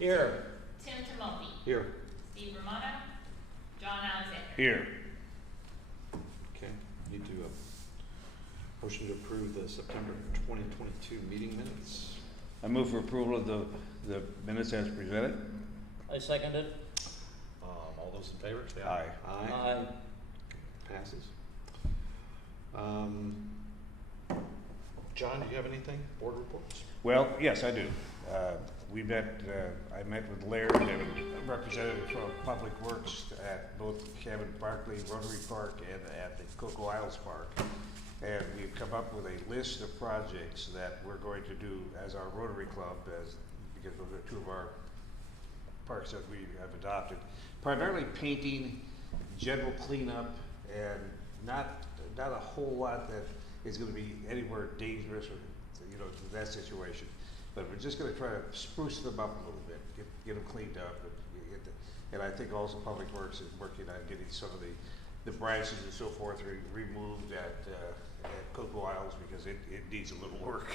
Here. Tim Timothy. Here. Steve Romano. John Alexander. Here. Okay, need to, motion to approve the September 2022 meeting minutes. I move for approval of the minutes as presented. I second it. All those in favor, say Aye. Aye. Aye. Passes. John, do you have anything? Board reports? Well, yes, I do. We met, I met with Larry and a representative from Public Works at both Kevin Barkley Rotary Park and at the Cocoa Isles Park. And we've come up with a list of projects that we're going to do as our Rotary Club, because those are two of our parks that we have adopted. Primarily painting, general cleanup, and not a whole lot that is going to be anywhere dangerous or, that situation. But we're just going to try to spruce them up a little bit, get them cleaned up, and I think also Public Works is working on getting some of the branches and so forth removed at Cocoa Isles, because it needs a little work.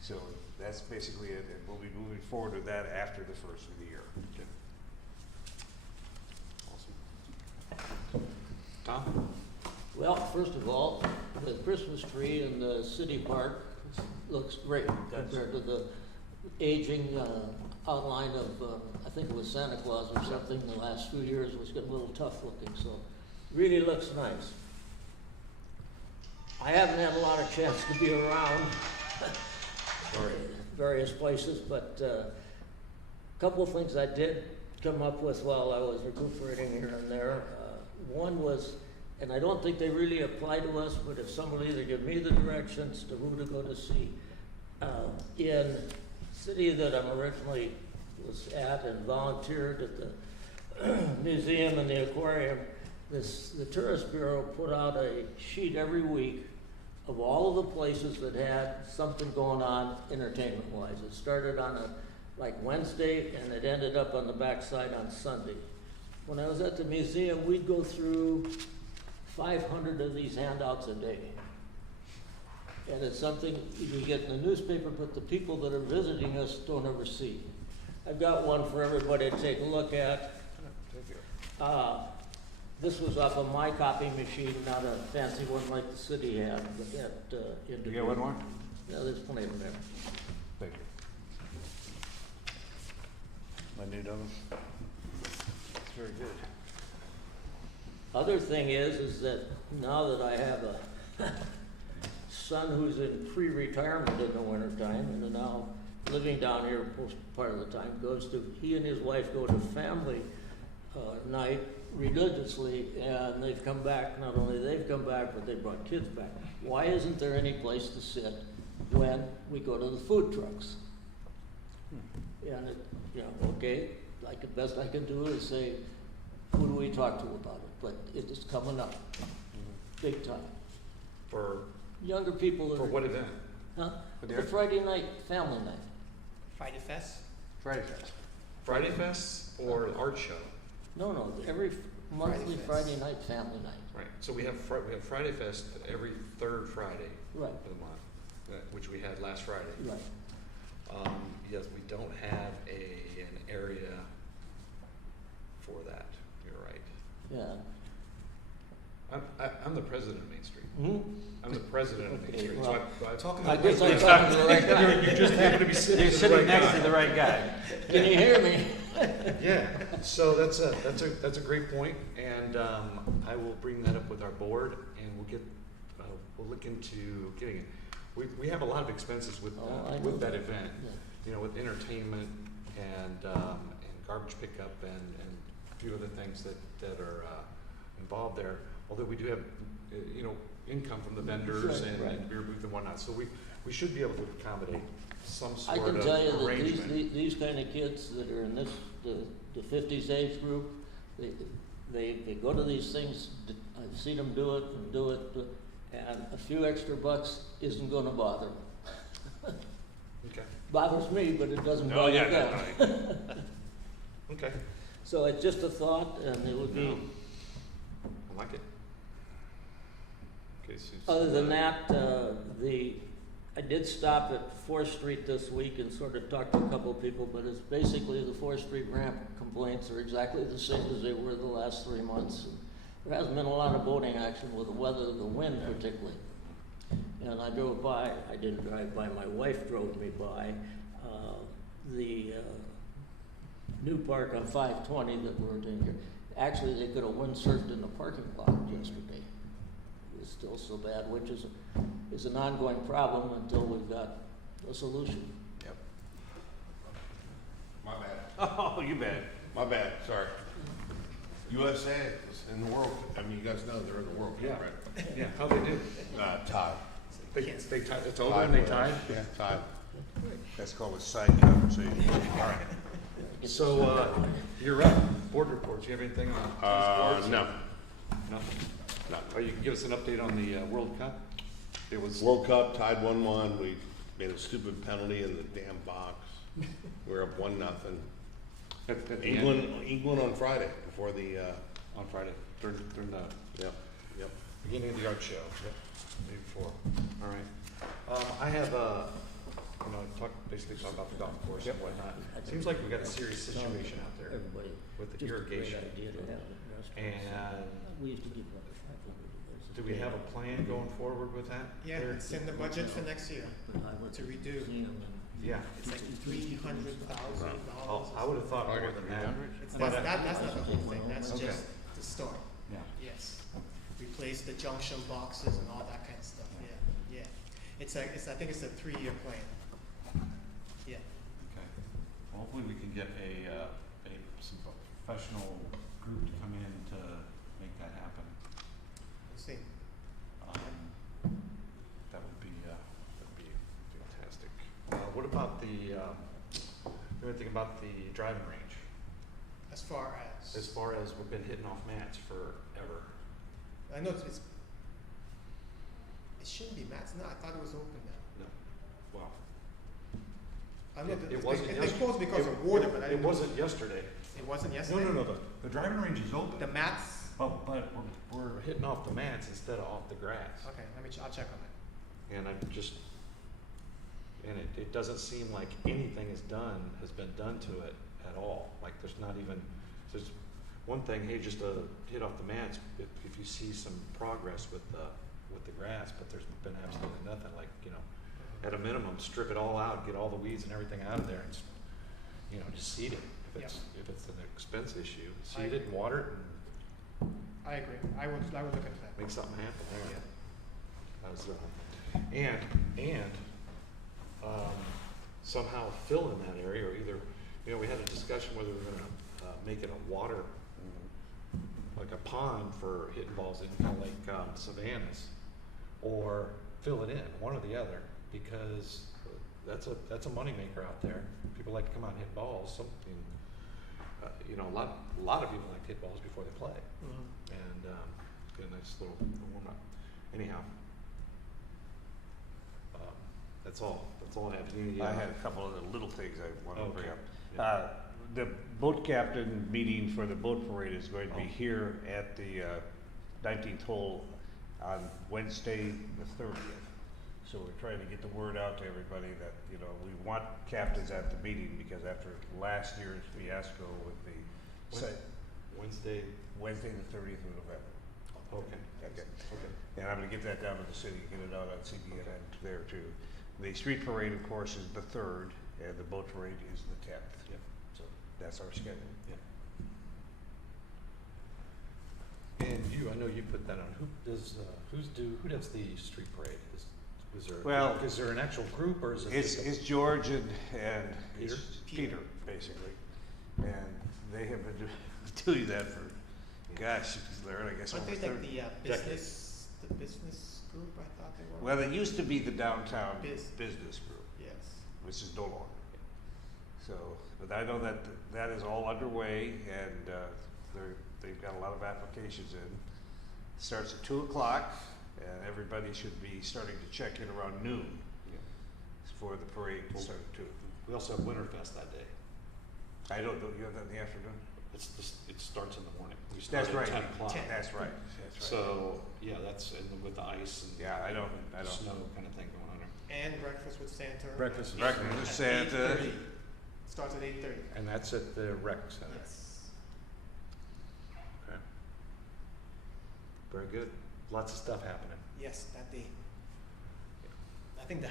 So that's basically it, and we'll be moving forward with that after the first of the year. Okay. Awesome. Tom? Well, first of all, the Christmas tree in the city park looks great compared to the aging outline of, I think it was Santa Claus or something. The last few years was getting a little tough looking, so really looks nice. I haven't had a lot of chance to be around various places, but a couple of things I did come up with while I was recuperating here and there. One was, and I don't think they really apply to us, but if somebody either give me the directions to who to go to see. In city that I'm originally was at and volunteered at the museum and the aquarium, the Tourist Bureau put out a sheet every week of all of the places that had something going on entertainment-wise. It started on like Wednesday, and it ended up on the backside on Sunday. When I was at the museum, we'd go through 500 of these handouts a day. And it's something you get in the newspaper, but the people that are visiting us don't ever see. I've got one for everybody to take a look at. This was off of my copy machine, not a fancy one like the city had. You get one more? Yeah, there's plenty of them there. Thank you. My new dome. That's very good. Other thing is that now that I have a son who's in pre-retirement in the wintertime and now living down here most part of the time, he and his wife go to family night religiously, and they've come back. Not only they've come back, but they brought kids back. Why isn't there any place to sit when we go to the food trucks? And okay, like the best I can do is say, who do we talk to about it? But it is coming up, big time. For Younger people that for what event? Huh? The Friday night family night. Friday Fest? Friday Fest. Friday Fest or art show? No, every monthly Friday Friday night family night. Right. So we have Friday Fest every third Friday Right. of the month, which we had last Friday. Right. Yes, we don't have an area for that. You're right. Yeah. I'm the president of Main Street. Hmm? I'm the president of Main Okay, Street. well, so I talk I about guess Main I'm Street. talking to the right guy. You just happen to be sitting. You're to the sitting right next guy. to the right guy. Can you hear me? Yeah, so that's a great point, and I will bring that up with our board, and we'll look into getting it. We have a lot of expenses with I know with that that. event, Yeah. with entertainment and garbage pickup and a few other things that are involved there. Although we do have income from the vendors Right, right. and beer booth and whatnot, so we should be able to accommodate some I sort can of tell you that arrangement. these kind of kids that are in the 50s age group, they go to these things. I've seen them do it, and a few extra bucks isn't going to bother them. Okay. Bothers me, but it doesn't bother them. Okay. So it's just a thought, and it would be. I like it. Okay, so Other than that, I did stop at Fourth Street this week and sort of talked to a couple of people, but it's basically the Fourth Street ramp complaints are exactly the same as they were the last 3 months. There hasn't been a lot of boating action with the weather, the wind particularly. And I drove by, I didn't drive by, my wife drove me by, the new park on 520 that we're doing here. Actually, they could have windsurfed in the parking lot yesterday. It was still so bad, which is an ongoing problem until we've got a solution. Yep. My bad. Oh, you bet. My bad, sorry. USA is in the World, I mean, you guys know they're in the World Yeah. Cup, right? Yeah, how they do? Tied. They tied, it's over and they tied? Yeah, tied. That's called a side conversation. All right. So, you're up. Board reports, you have anything on sports? No, Nothing? no. Oh, you can give us an update on the World Cup? It was, World Cup tied 1-1. We made a stupid penalty in the damn box. We're up 1-0. at the end, England on Friday before the, on Friday, during the yep, yep. beginning of the art show. Yep. Maybe before. All right. I have, basically talk about the golf course and whatnot. Seems like we got a serious situation out there Everybody. with the Just a great irrigation. idea to have in restaurants. And We used to give like 500. do we have a plan going forward with that? Yeah, there? it's in the budget for next year. to redo. Yeah. It's like $300,000. Oh, I would have thought more than that. That's not the whole thing, that's Okay. just the start, Yeah. yes. Replace the junction boxes and all that kind of stuff, yeah. I think it's a 3-year plan. Yeah, Okay. Well, hopefully we can get some professional group to come in to make that happen. we'll see. That would be Fantastic. What about anything about the driving range? As far As as, far as we've been hitting off mats forever. I know it shouldn't be mats, no, I thought it was open now. No. Well, I know it wasn't they yesterday. closed because of water, but I It didn't know. wasn't yesterday. It wasn't yesterday? No. the driving range is open, The mats, but We're hitting off the mats instead of off the grass. okay, I'll check on that. And it doesn't seem like anything has been done to it at all. Like there's one thing, hey, just to hit off the mats, if you see some progress with the grass, but there's been absolutely nothing. Like, at a minimum, strip it all out, get all the weeds and everything out of there, and just seed it. If it's an expense issue, seed it and water it and I agree, I would look into that. make something happen there. Yeah. That was, and somehow fill in that area, or either, we had a discussion whether we're gonna make it a water, like a pond for hitting balls in, kind of like Savannah's, or fill it in, one or the other, because that's a moneymaker out there. People like to come out and hit balls. A lot of people like to hit balls before they play, and get a nice little warm up. Anyhow, that's all I have. Any, I had a couple of the little things I wanted to bring Okay. up. Yeah. The boat captain meeting for the boat parade is going to be Oh. here at the 19th hole on Wednesday, the 30th. So we're trying to get the word out to everybody that, we want captains at the meeting, because after last year's fiasco with the Wednesday. Wednesday, the 30th of November. Okay. And I'm gonna get that down to the city, get it out on CBN there too. The street parade, of course, is the 3rd, and the boat parade is the 10th. Yep. So that's our schedule. And I know you put that on. Who does the street parade? Is there? Well, is there an actual group, or is it? It's, just a- it's George and Peter? it's Peter, basically. And they have been doing that for, gosh, Larry, I guess Aren't almost they 30. like the business group, I thought they were? Well, it used to be the downtown Biz. business group, Yes. which is no longer. So, but I know that that is all underway, and they've got a lot of applications in. Starts at 2 o'clock, and everybody should be starting to check in around noon for the parade to start at 2. We also have Winterfest that day. I don't know, you have that in the afternoon? It starts in the morning. We start That's at right. 10 o'clock. That's right. So, that's with the ice and Yeah, I don't. snow kind of thing going on there. And Breakfast with Santa. Breakfast with Breakfast with Santa. 8:30. Starts at 8:30. And that's at the rec center. Yes. Okay. Very good. Lots of stuff happening. Yes, that day. I think the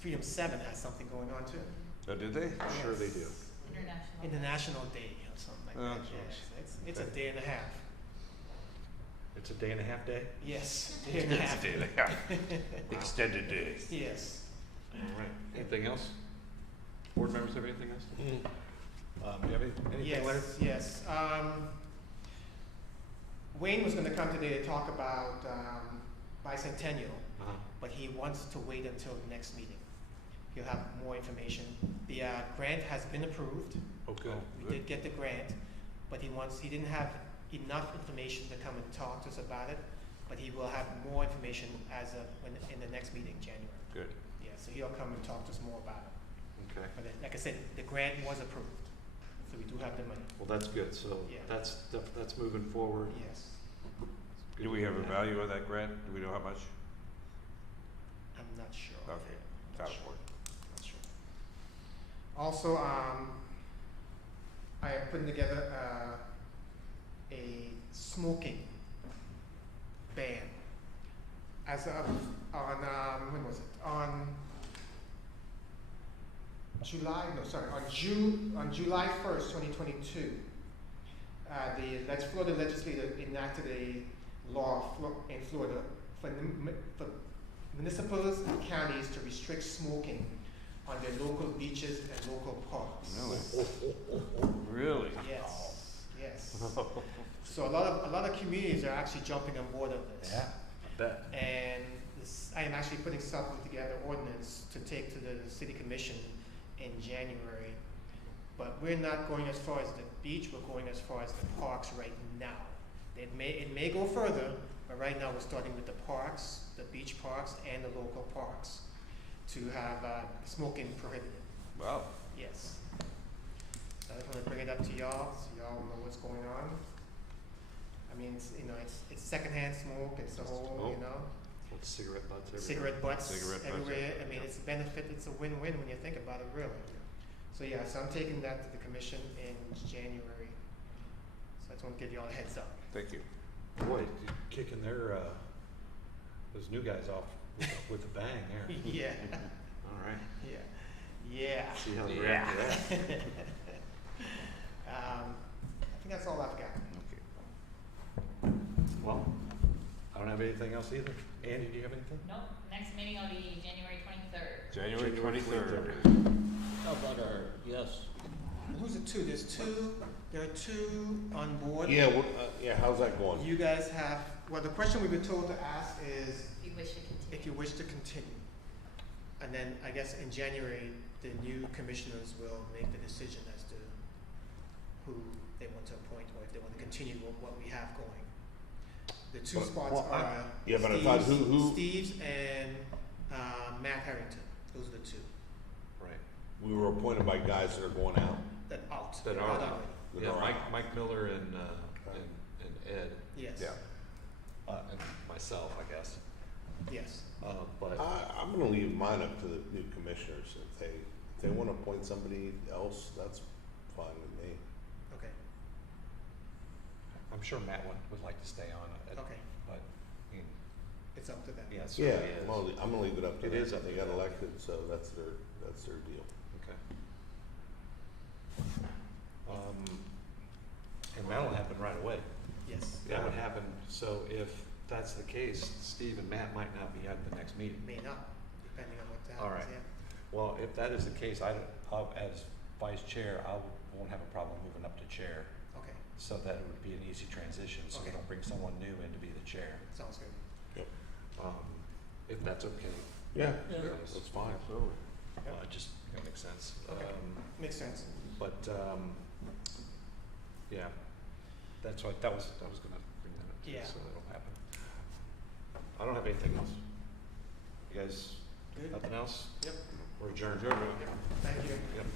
Freedom 7 has something going on too. Oh, did they? I'm sure they do. Yes. International. International Day or something like Oh, that. nice. Yes, it's a Okay. day and a half. It's a day and a half day? Yes, day and a half. Extended day. Yes. All right. Anything else? Board members have anything else? Do you have anything, Larry? Yes. Wayne was going to come today to talk about bicentennial, Uh-huh. but he wants to wait until the next meeting. He'll have more information. The grant has been approved. Oh, good. We did get the grant, but he didn't have enough information to come and talk to us about it, but he will have more information in the next meeting, January. Good. Yeah, so he'll come and talk to us more about it. Okay. But like I said, the grant was approved, so we do have the money. Well, that's good. So Yeah. that's moving forward. Yes. Do we have a value of that grant? Do we know how much? I'm not sure. Okay, it's out of order. Not sure. Also, I am putting together a smoking ban. As of when was it? On July 1st, 2022, the Florida legislature enacted a law in Florida for municipalities and counties to restrict smoking on their local beaches and local parks. Really? Yes, yes. So a lot of communities are actually jumping on board of this. Yeah, I bet. And I am actually putting something together, ordinance, to take to the city commission in January. But we're not going as far as the beach, we're going as far as the parks right now. It may go further, but right now we're starting with the parks, the beach parks and the local parks, to have smoking prohibited. Wow. Yes. So I just want to bring it up to y'all, so y'all know what's going on. I mean, it's secondhand smoke, it's the whole, Smoke. Well, cigarette butts everywhere. cigarette butts Cigarette butts everywhere. everywhere. I mean, it's a benefit, it's a win-win when you think about it, really. So yeah, so I'm taking that to the commission in January. So I just want to give y'all a heads up. Thank you. Boy, you're kicking those new guys off with a bang there. Yeah, All right. yeah. See how they react to that. I think that's all I've got. Okay. Well, I don't have anything else either. Andy, do you have anything? Nope, next meeting will be January 23rd. January January 23rd. How about yes? And who's the two? There are two on board. Yeah, how's that going? You guys have, well, the question we've been told to ask is If you wish to continue. if you wish to continue. And then I guess in January, the new commissioners will make the decision as to who they want to appoint or if they want to continue with what we have going. The two But- spots well, are yeah, but I thought who- Steve's and Matt Harrington. Those are the two Right. We were appointed by guys that are going out. that out. That They're are out out. already. That Yeah, are Mike Miller and Ed, Yes. Yeah. and myself, I guess. Yes. But I'm gonna leave mine up to the new commissioners. If they wanna appoint somebody else, that's fine with me. Okay. I'm sure Matt would like to stay on it. Okay. But, I mean, It's up to them. yeah, it Yeah, certainly is. I'm gonna leave it up to It them. is up They to got them. elected, so that's their deal. Okay. And that'll happen right away. Yes. That would happen, so if that's the case, Steve and Matt might not be at the next meeting. May not, depending on what happens. All right. Yeah. Well, if that is the case, I'll, as vice chair, I won't have a problem moving up to chair, Okay. so that it would be an easy transition, so we Okay. don't bring someone new in to be the chair. Sounds good. If that's okay. Yeah, Yeah. that's fine. Absolutely. It just makes sense. Okay. Makes sense. But, yeah, that's what, that was gonna bring that up too, Yeah. so that'll happen. I don't have anything else. You guys, Good. nothing else? Yep. We're adjourned. Thank you. Yep.